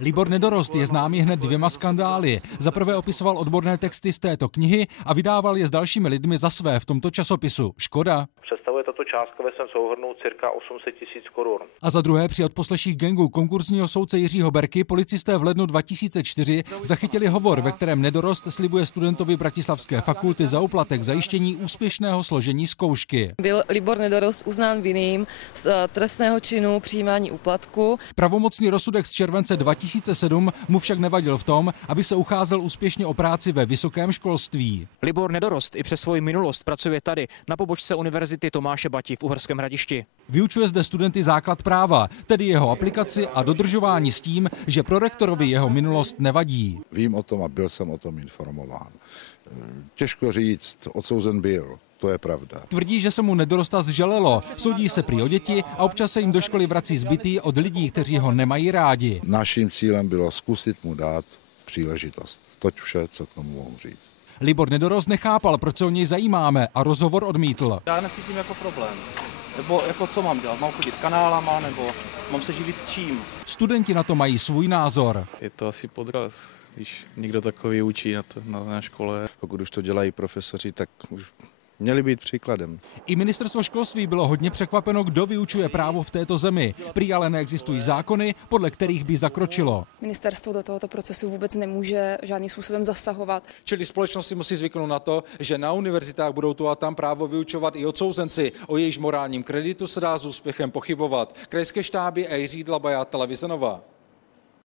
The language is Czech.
Libor Nedorost je známý hned dvěma skandály. Za prvé opisoval odborné texty z této knihy a vydával je s dalšími lidmi za své v tomto časopisu. Škoda. Představuje tato částka ve svém souhrnu cirka 800 000 korun. A za druhé při odposleších gangu konkurzního soudce Jiřího Berky policisté v lednu 2004 zachytili hovor, ve kterém Nedorost slibuje studentovi Bratislavské fakulty za úplatek zajištění úspěšného složení zkoušky. Byl Libor Nedorost uznán vinným z trestného činu přijímání úplatku. Pravomocný rozsudek z července 2007 mu však nevadil v tom, aby se ucházel úspěšně o práci ve vysokém školství. Libor Nedorost i přes svoji minulost pracuje tady na pobočce Univerzity Tomáše Bati v Uherském Hradišti. Vyučuje zde studenty základ práva, tedy jeho aplikaci a dodržování s tím, že prorektorovi jeho minulost nevadí. Vím o tom a byl jsem o tom informován. Těžko říct, odsouzen byl. To je pravda. Tvrdí, že se mu Nedorosta zželelo. Soudí se prý o děti a občas se jim do školy vrací zbytý od lidí, kteří ho nemají rádi. Naším cílem bylo zkusit mu dát příležitost. Toť vše, co k tomu mohu říct. Libor Nedorost nechápal, proč se o něj zajímáme a rozhovor odmítl. Já necítím jako problém. Nebo jako co mám dělat? Mám chodit kanálama nebo mám se živit čím? Studenti na to mají svůj názor. Je to asi podraz, když někdo takový učí na škole. Pokud už to dělají profesoři, tak už měli být příkladem. I ministerstvo školství bylo hodně překvapeno, kdo vyučuje právo v této zemi. Prý ale neexistují zákony, podle kterých by zakročilo. Ministerstvo do tohoto procesu vůbec nemůže žádným způsobem zasahovat. Čili společnost si musí zvyknout na to, že na univerzitách budou tu a tam právo vyučovat i odsouzenci. O jejíž morálním kreditu se dá s úspěchem pochybovat. Krajské štáby a Jiří Dlabaja, Televize Nova.